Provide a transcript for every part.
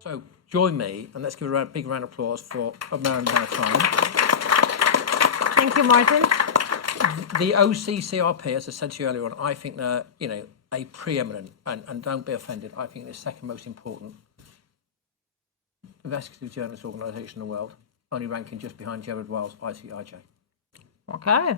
So join me and let's give a big round of applause for Miranda Patrucic. Thank you, Martin. The OCCRP, as I said to you earlier on, I think they're, a preeminent, and don't be offended, I think the second most important investigative journalist organisation in the world, only ranking just behind Gerard Weill's ICIJ. Okay.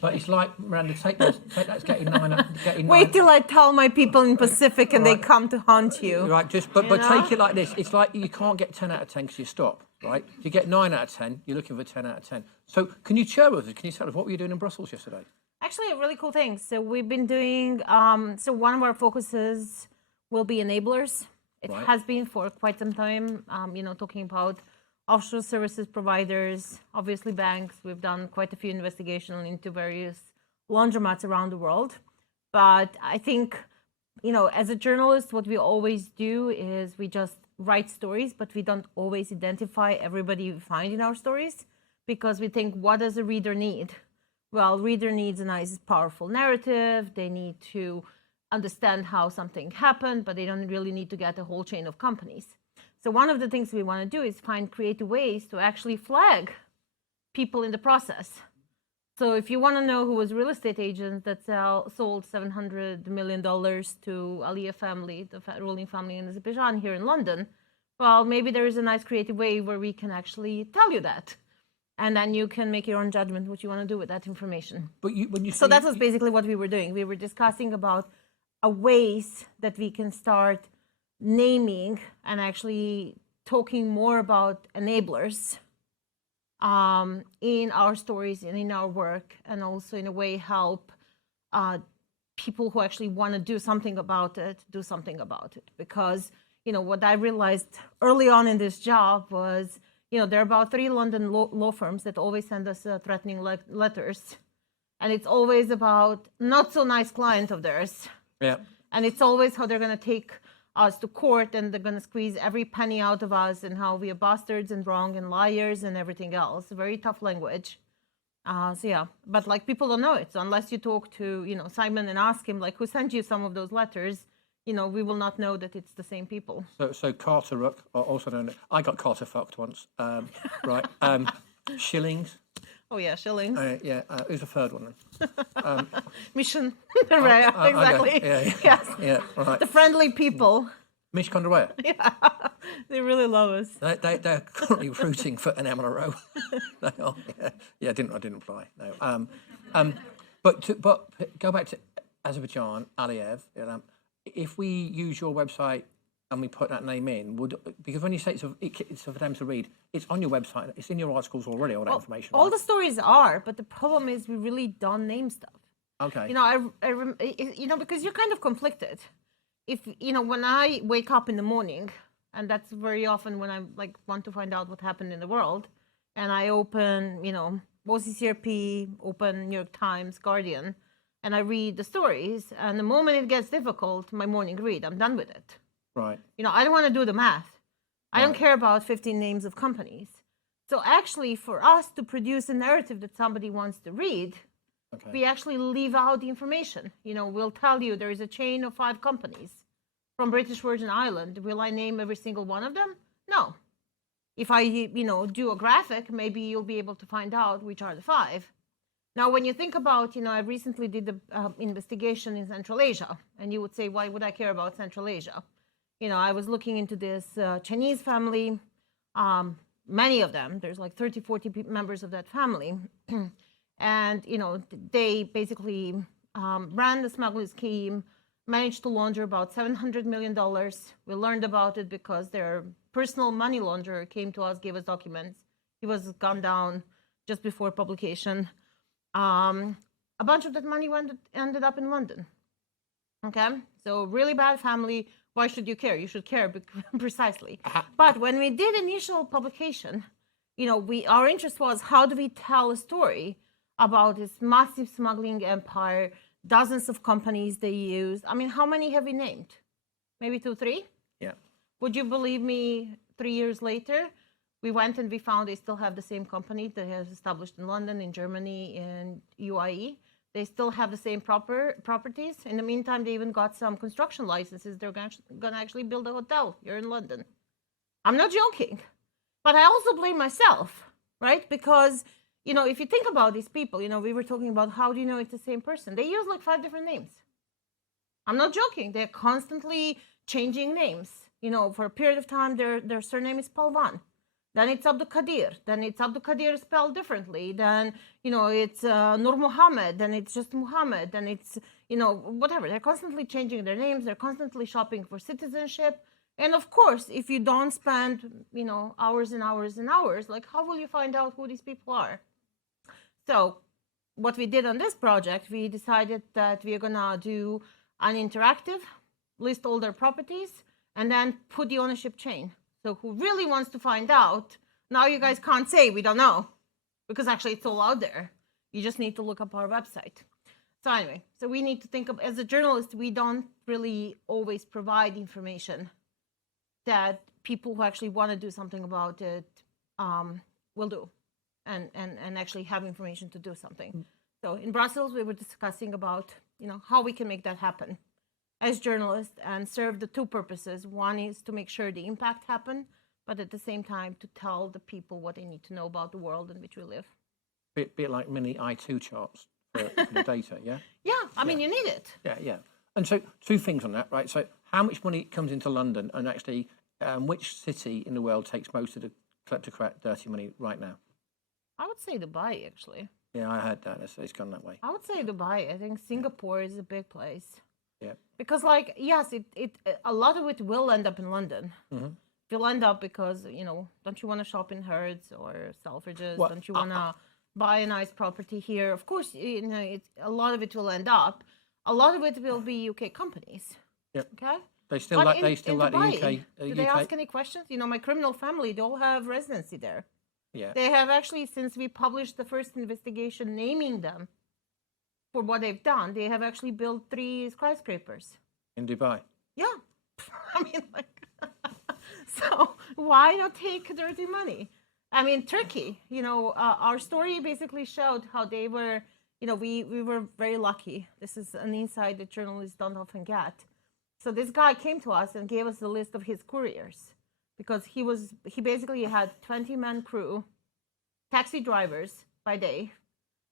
But it's like, Miranda, take that, it's getting nine. Wait till I tell my people in Pacific and Right. they come to haunt you. Right, but take it like this. It's like you can't get 10 out of 10 because you stop, right? If you get 9 out of 10, you're looking for 10 out of 10. So can you share with us, can you tell us what were you doing in Brussels yesterday? Actually, a really cool thing. So we've been doing, so one of our focuses will be enablers. It Right. has been for quite some time, talking about offshore services providers, obviously banks. We've done quite a few investigations into various laundromats around the world. But I think, as a journalist, what we always do is we just write stories, but we don't always identify everybody we find in our stories because we think, what does a reader need? Well, reader needs a nice, powerful narrative. They need to understand how something happened, but they don't really need to get a whole chain of companies. So one of the things we want to do is find creative ways to actually flag people in the process. So if you want to know who was a real estate agent that sold $700 million to Aliyah family, the ruling family in Azerbaijan here in London, well, maybe there is a nice creative way where we can actually tell you that. And then you can make your own judgment what you want to do with that information. But when you So that was basically what we were doing. We were discussing about ways that we can start naming and actually talking more about enablers in our stories and in our work, and also in a way help people who actually want to do something about it, do something about it. Because, what I realized early on in this job was, there are about 3 London law firms that always send us threatening letters. And it's always about not so nice client of theirs. Yeah. And it's always how they're going to take us to court and they're going to squeeze every penny out of us and how we are bastards and wrong and liars and everything else. Very tough language. But people don't know it. So unless you talk to, Simon and ask him, who sent you some of those letters, we will not know that it's the same people. So Carter Rook, also known as, I got Carter fucked once, right? Shillings. Oh yeah, Shillings. Who's the third one then? Mission. Right, exactly. Okay. Yes. Yeah, right. The friendly people. Mish Kondraya. Yeah, they really love us. They're currently rooting for an Emma Rowe. They are, yeah. I didn't apply. No. But go back to Azerbaijan, Aliyev. If we use your website and we put that name in, because when you say it's for them to read, it's on your website. It's in your articles already. All that information. All right? the stories are, but the problem is we really don't name stuff. Okay. Because you're kind of conflicted. If when I wake up in the morning, and that's very often when I want to find out what happened in the world, and I open OCCRP, open New York Times, Guardian, and I read the stories, and the moment it gets difficult, my morning read, I'm done with it. Right. I don't want to do the math. I don't care about 15 names of companies. So actually, for us to produce a narrative that somebody wants to read, we actually leave out the information. We'll tell you there is a chain of 5 companies from British Virgin Island. Will I name every single one of them? No. If I, do a graphic, maybe you'll be able to find out which are the 5. Now, when you think about, I recently did the investigation in Central Asia, and you would say, why would I care about Central Asia? I was looking into this Chinese family, many of them, there's 30, 40 members of that family. And, they basically ran the smuggling scheme, managed to launder about $700 million. We learned about it because their personal money launderer came to us, gave us documents. He was gunned down just before publication. A bunch of that money ended up in London. Okay, so really bad family. Why should you care? You should care precisely. But when we did initial publication, our interest was how do we tell a story about this massive smuggling empire, dozens of companies they use. I mean, how many have we named? Maybe 2, 3? Yeah. Would you believe me, 3 years later, we went and we found they still have the same company that has established in London, in Germany, in UAE. They still have the same properties. In the meantime, they even got some construction licenses. They're going to actually build a hotel here in London. I'm not joking. But I also blame myself, right? Because, if you think about these people, we were talking about how do you know it's the same person? They use like 5 different names. I'm not joking. They're constantly changing names. For a period of time, their surname is Palvan. Then it's Abdul Qadir. Then it's Abdul Qadir spelled differently. Then, it's Nur Muhammad. Then it's just Muhammad. Then it's, whatever. They're constantly changing their names. They're constantly shopping for citizenship. And of course, if you don't spend, hours and hours and hours, like how will you find out who these people are? So what we did on this project, we decided that we are going to do an interactive, list all their properties, and then put the ownership chain. So who really wants to find out, now you guys can't say we don't know, because actually it's all out there. You just need to look up our website. So anyway, so we need to think of, as a journalist, we don't really always provide information that people who actually want to do something about it will do, and actually have information to do something. So in Brussels, we were discussing about, how we can make that happen as journalists and serve the 2 purposes. One is to make sure the impact happen, but at the same time to tell the people what they need to know about the world in which we live. Bit like mini I2 charts for the data, yeah? Yeah, I mean, you need it. Yeah. And so 2 things on that, right? So how much money comes into London, and actually which city in the world takes most of the collect dirty money right now? I would say Dubai, actually. Yeah, I heard that. It's gone that way. I would say Dubai. I think Singapore is a big place. Yeah. Because, yes, a lot of it will end up in London. Mm-hmm. It'll end up because, don't you want to shop in Hertz or Selfridges? Well, don't you want to buy a nice property here? Of course, a lot of it will end up. A lot of it will be UK companies. Yep. Okay? They still like Dubai, the UK. Do they ask any questions? My criminal family, they all have residency there. Yeah. They have actually, since we published the first investigation naming them for what they've done, they have actually built 3 skyscrapers. In Dubai? Yeah. I mean, so why not take dirty money? I mean, Turkey, our story basically showed how they were, we were very lucky. This is an insight that journalists don't often get. So this guy came to us and gave us a list of his couriers, because he basically had 20-man crew, taxi drivers by day.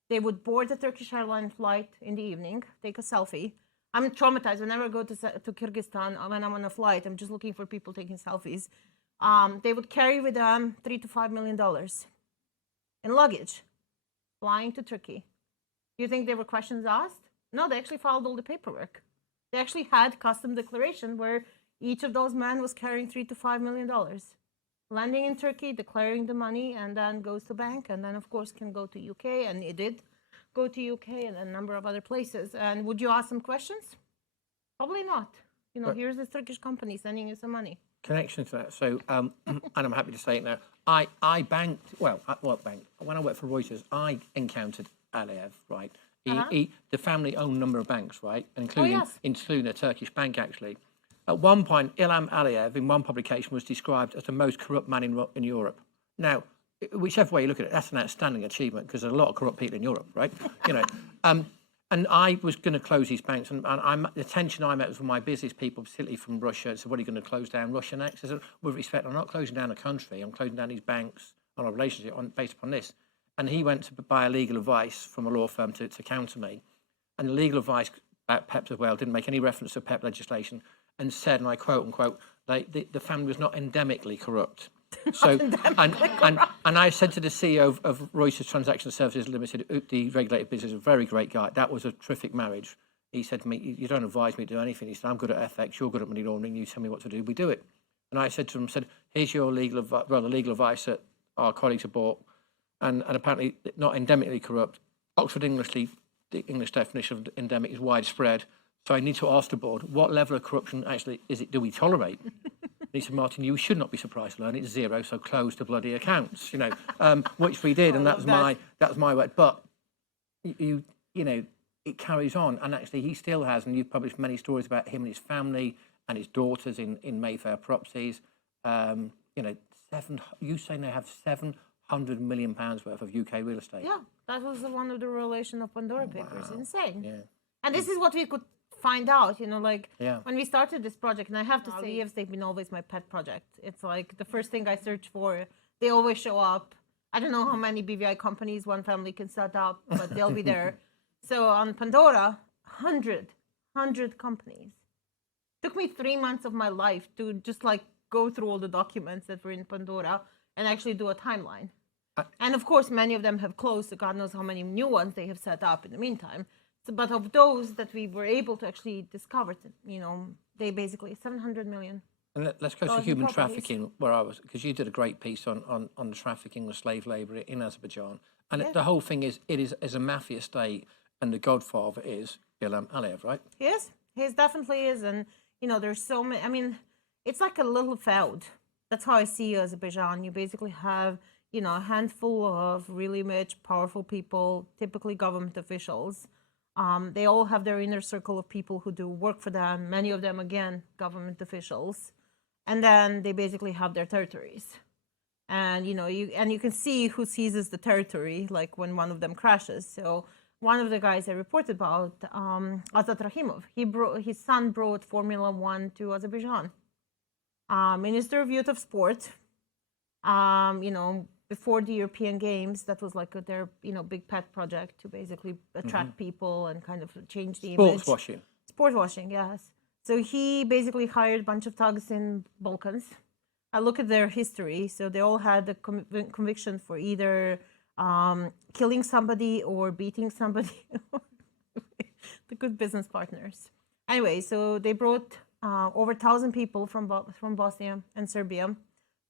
They would board the Turkish airline flight in the evening, take a selfie. I'm traumatized whenever I go to Kyrgyzstan. When I'm on a flight, I'm just looking for people taking selfies. They would carry with them $3 to $5 million in luggage, flying to Turkey. Do you think there were questions asked? No, they actually filed all the paperwork. They actually had custom declaration where each of those men was carrying $3 to $5 million, landing in Turkey, declaring the money, and then goes to bank, and then of course can go to UK, and it did go to UK and a number of other places. And would you ask some questions? Probably not. Here's this Turkish company sending you some money. Connection to that. So, and I'm happy to say it now. I banked. When I worked for Reuters, I encountered Aliyev, right? The family owned a number of banks, right, including a Turkish bank, actually. At one point, Ilham Aliyev, in one publication, was described as the most corrupt man in Europe. Now, whichever way you look at it, that's an outstanding achievement, because there's a lot of corrupt people in Europe, right? And I was going to close these banks, and the attention I met was from my business people, particularly from Russia. So, what are you going to close down Russia next? I said, with respect, I'm not closing down a country. I'm closing down these banks on a relationship based upon this. And he went to buy legal advice from a law firm to counter me. And the legal advice about PEP as well didn't make any reference to PEP legislation, and said, and I quote unquote, the family was not endemically corrupt. So, and I said to the CEO of Reuters Transaction Services Limited, the regulated business, a very great guy. That was a terrific marriage. He said to me, "You don't advise me to do anything." He said, "I'm good at FX. You're good at money laundering. You tell me what to do. We do it." And I said to him, "Here's your legal advice that our colleagues have bought, and apparently not endemically corrupt. Oxford the English definition of endemic is widespread. So I need to ask the board, what level of corruption actually do we tolerate?" And he said, "Martin, you should not be surprised to learn it's 0, so close the bloody accounts," which we did, and that was my word. But it carries on, and actually he still has, and you've published many stories about him and his family and his daughters in Mayfair properties. You say they have £100 million worth of UK real estate. Yeah, that was one of the revelation of Pandora Papers. Insane. Yeah. And this is what we could find out, like Yeah. when we started this project, and I have to say, EFs, they've been always my pet project. It's like the first thing I search for, they always show up. I don't know how many BVI companies one family can set up, but they'll be there. So on Pandora, 100 companies. Took me 3 months of my life to just like go through all the documents that were in Pandora and actually do a timeline. And of course, many of them have closed, so God knows how many new ones they have set up in the meantime. So, but of those that we were able to actually discover, they basically 700 million. And let's go to human trafficking, where I was, because you did a great piece on the trafficking of slave labour in Azerbaijan. And the whole thing is, it is a mafia state, and the godfather is Ilham Aliyev, right? He definitely is. And, there's so many, I mean, it's like a little feud. That's how I see Azerbaijan. You basically have, a handful of really rich, powerful people, typically government officials. They all have their inner circle of people who do work for them. Many of them, again, government officials. And then they basically have their territories. And, you can see who seizes the territory, like when one of them crashes. So one of the guys I reported about, Azat Rahimov, his son brought Formula One to Azerbaijan. Minister of Youth of Sport, before the European Games, that was like their, big pet project to basically attract people and kind of change the image. Sport washing, yes. So he basically hired a bunch of thugs in Balkans. I look at their history. So they all had a conviction for either killing somebody or beating somebody. The good business partners. Anyway, so they brought over 1,000 people from Bosnia and Serbia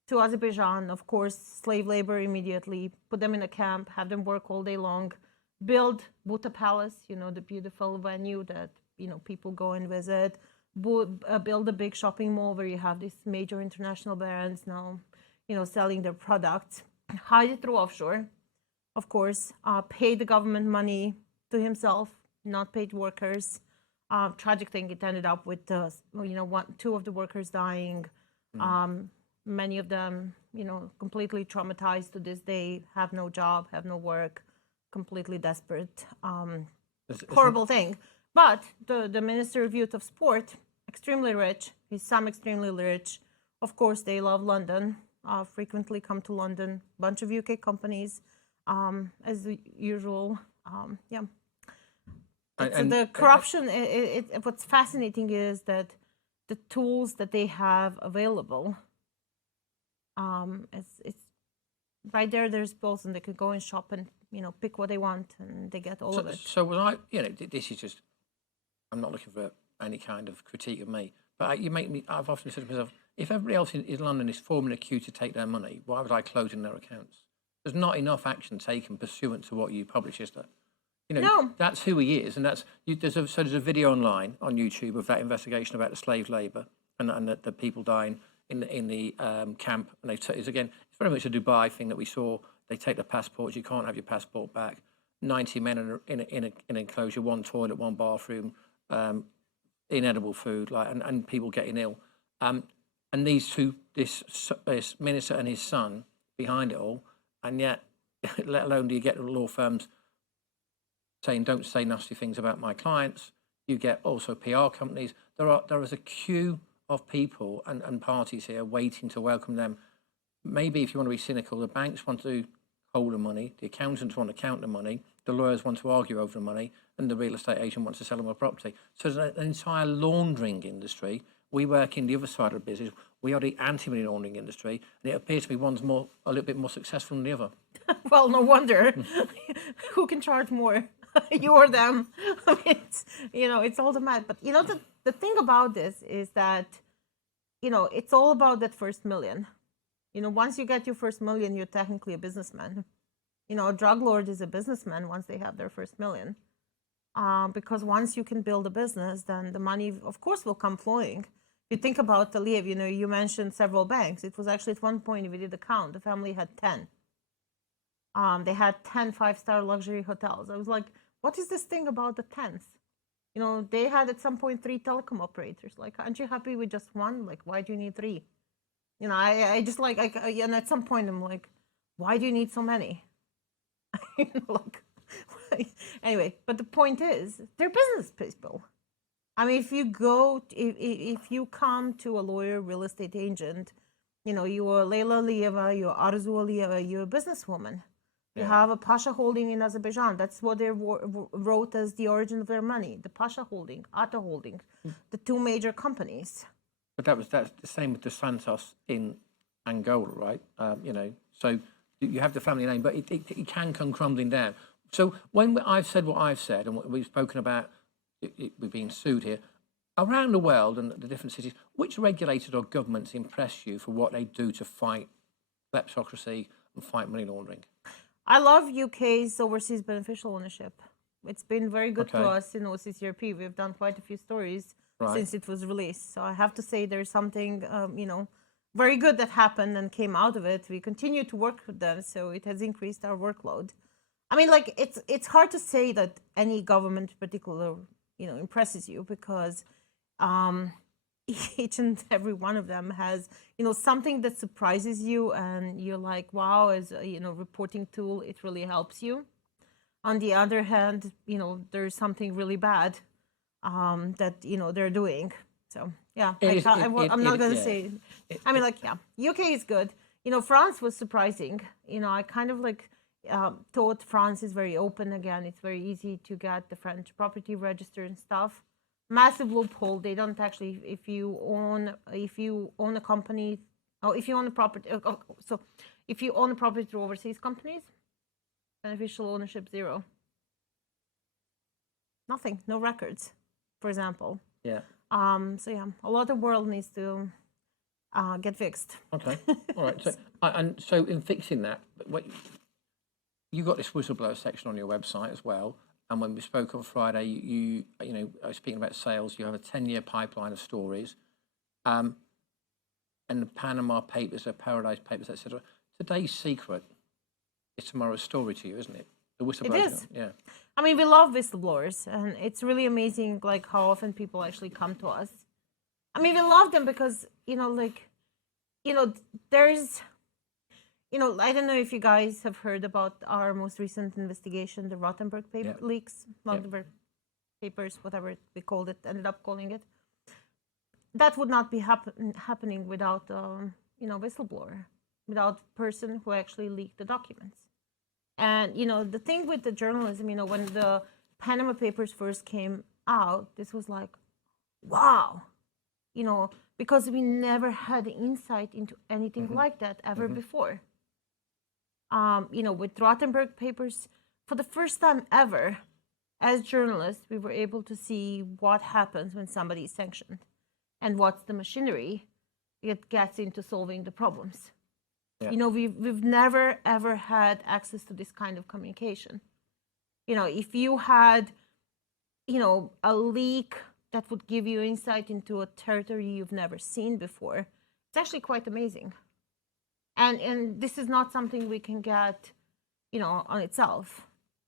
to Azerbaijan. Of course, slave labor immediately, put them in a camp, have them work all day long, build Buta Palace, the beautiful venue that, people go and visit, build a big shopping mall where you have these major international brands now, selling their products, hide it through offshore, of course, pay the government money to himself, not paid workers. Tragic thing, it ended up with, two of the workers dying. Many of them, completely traumatized to this day, have no job, have no work, completely desperate. Horrible thing. But the Minister of Youth of Sport, extremely rich, his son extremely rich. Of course, they love London, frequently come to London, bunch of UK companies, as usual. So the corruption, what's fascinating is that the tools that they have available, it's right there, there's both, and they could go and shop and, pick what they want, and they get all of it. So was I, this is just, I'm not looking for any kind of critique of me, but I've often said to myself, if everybody else in London is forming a queue to take their money, why was I closing their accounts? There's not enough action taken pursuant to what you publish, is there? No. That's who he is, and there's a video online on YouTube of that investigation about the slave labour and the people dying in the camp. And it's very much a Dubai thing that we saw. They take the passports. You can't have your passport back. 90 men in an enclosure, one toilet, one bathroom, inedible food, and people getting ill. And these two, this minister and his son, behind it all, and yet, let alone do you get the law firms saying don't say nasty things about my clients. You get also PR companies. There is a queue of people and parties here waiting to welcome them. Maybe if you want to be cynical, the banks want to hold the money, the accountants want to count the money, the lawyers want to argue over the money, and the real estate agent wants to sell them a property. So there's an entire laundering industry. We work in the other side of the business. We are the anti-money laundering industry, and it appears to be one's a little bit more successful than the other. Well, no wonder. Who can charge more? You or them? I mean, it's all the math. But the thing about this is that, it's all about that first million. Once you get your first million, you're technically a businessman. A drug lord is a businessman once they have their first million. Because once you can build a business, then the money, of course, will come flowing. If you think about Aliyev, you mentioned several banks. It was actually at one point, if we did the count, the family had 10. They had 10 5-star luxury hotels. I was like, what is this thing about the 10s? They had at some point 3 telecom operators. Like, aren't you happy with just one? Like, why do you need 3? I just and at some point I'm like, why do you need so many? Like, anyway, but the point is, they're business people. I mean, if you come to a lawyer, real estate agent, you're Leila Aliyeva, you're Arzu Aliyeva, you're a businesswoman. You have a Pasha holding in Azerbaijan. That's what they wrote as the origin of their money. The Pasha holding, Ata holding, the two major companies. But that's the same with the Santos in Angola, right? So you have the family name, but it can come crumbling down. So when I've said what I've said, and we've spoken about we're being sued here, around the world and the different cities, which regulators or governments impress you for what they do to fight kleptocracy and fight money laundering? I love UK's overseas beneficial ownership. It's been very good to us in OCCRP. We've done quite a few stories since it was released. So I have to say there's something, very good that happened and came out of it. We continue to work with them, so it has increased our workload. I mean, like, it's hard to say that any government in particular, impresses you, because each and every one of them has, something that surprises you, and you're like, wow, as a, reporting tool, it really helps you. On the other hand, there's something really bad that, they're doing. So, yeah, I'm not going to say, UK is good. France was surprising. I kind of thought France is very open again. It's very easy to get the French property register and stuff. Massive loophole. They don't actually, if you own a company, or if you own a property, so if you own a property through overseas companies, beneficial ownership 0. Nothing, no records, for example. Yeah. So yeah, a lot of world needs to get fixed. Okay. All right. So in fixing that, you got this whistleblower section on your website as well. And when we spoke on Friday, you I was speaking about sales. You have a 10-year pipeline of stories, and the Panama Papers, the Paradise Papers, etc. Today's secret is tomorrow's story to you, isn't it? The whistleblower. It is. Yeah. I mean, we love whistleblowers, and it's really amazing, how often people actually come to us. I mean, we love them because there's. I don't know if you guys have heard about our most recent investigation, the Rothenberg leaks, Rothenberg papers, whatever we called it, ended up calling it. That would not be happening without, whistleblower, without person who actually leaked the documents. And, the thing with the journalism, when the Panama Papers first came out, this was like, wow, because we never had insight into anything like that ever before. With Rothenberg papers, for the first time ever, as journalists, we were able to see what happens when somebody is sanctioned and what's the machinery that gets into solving the problems. Yeah. We've never, ever had access to this kind of communication. If you had, a leak that would give you insight into a territory you've never seen before, it's actually quite amazing. And this is not something we can get, on itself,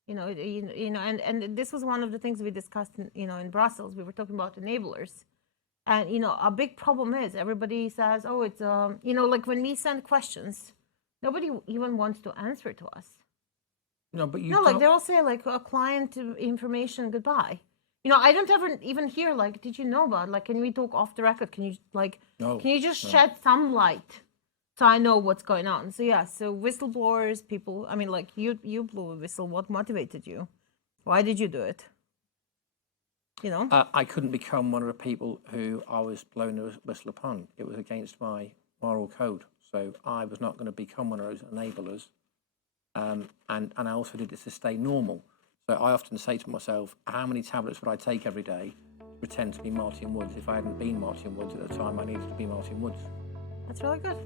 and this was one of the things we discussed, in Brussels. We were talking about enablers. And, a big problem is everybody says, oh, it's, when we send questions, nobody even wants to answer to us. No, but they all say, a client information, goodbye. I don't ever even hear, did you know about, can we talk off the record? Can you, can you just shed some light? So I know what's going on. So yeah, so whistleblowers, people, I mean, you blew a whistle. What motivated you? Why did you do it? I couldn't become one of the people who I was blowing a whistle upon. It was against my moral code. So I was not going to become one of those enablers. And I also did this to stay normal. So I often say to myself, how many tablets would I take every day to pretend to be Martin Woods if I hadn't been Martin Woods at the time I needed to be Martin Woods? That's really good.